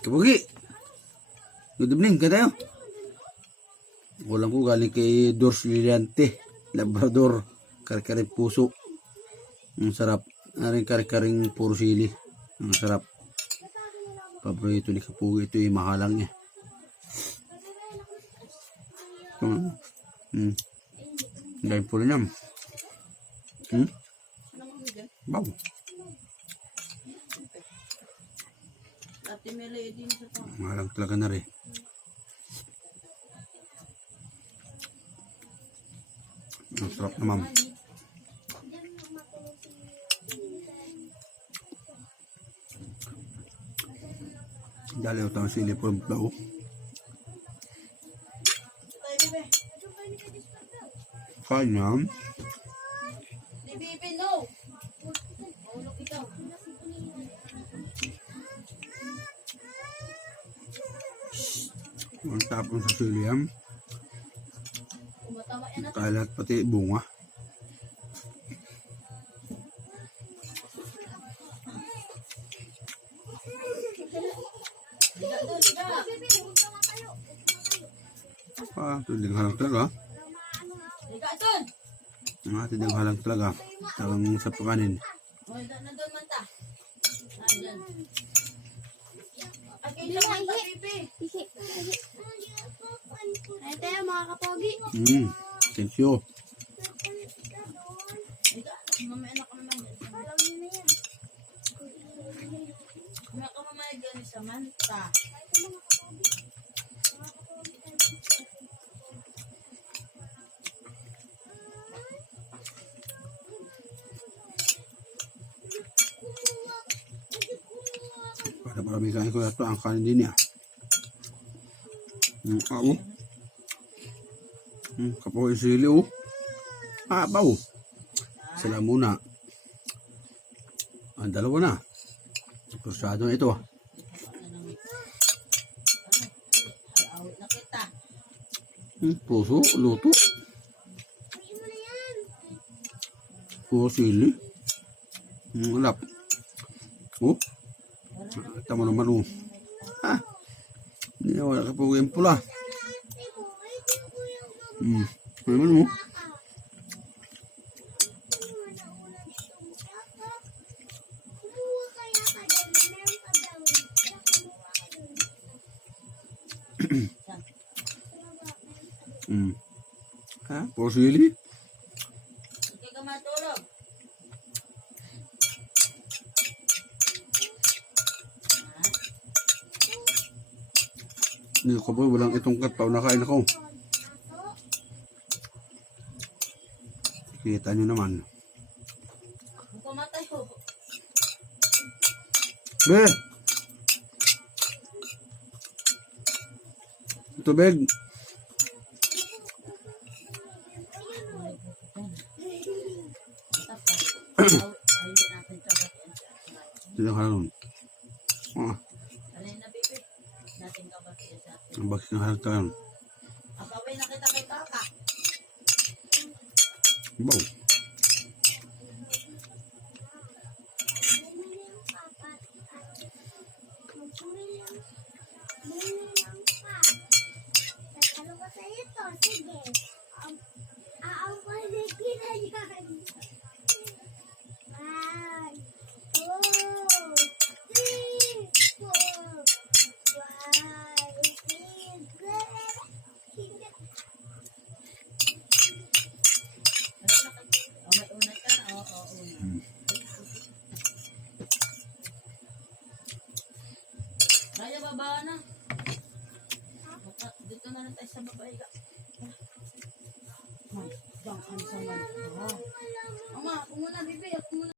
Kabugi. Good evening, ka tayo. Ulam ko galing kay Dors Liliante, Labrador, kare-karing puso. Ang sarap. Aring kare-karing puro sili. Ang sarap. Paborito ni Kapugi. Ito yung mahalang niya. Dahil po rin yan. Baw. Mahalang talaga na rin. Ang sarap naman. Dali utang sili po ang tao. Kanya. Ang tapon sa sili yan. Kalat pati bunga. Tinding halang talaga. Tinding halang talaga. Talagang sa pakanin. Ay tayo mga kapogi. Thank you. Mamaya na ka naman. Alam niyo na yan. Mamaya ka mamaya gano'n sa manta. Para marami kain ko ito ang kanin din niya. Ako. Kapoy sili oh. Baw. Sila muna. Ang dalawa na. Krusado na ito. Puso, luto. Puro sili. Alap. Oh. Tama naman oh. Hindi na wala kapag yung pula. Ano naman mo? Puro sili? Hindi ka matulog. Hindi ko po, walang itong kataw na kain ako. Kita nyo naman. Pumatay ko. Be! Tubig! Tidak halun. Ang bakit ng halag tayo. Akaway na kita kay kaka. Baw. Kaya baba na. Dito na lang tayo sa babae ka. Bang, ano sa man? Mama, ako muna, bibi. Ako muna.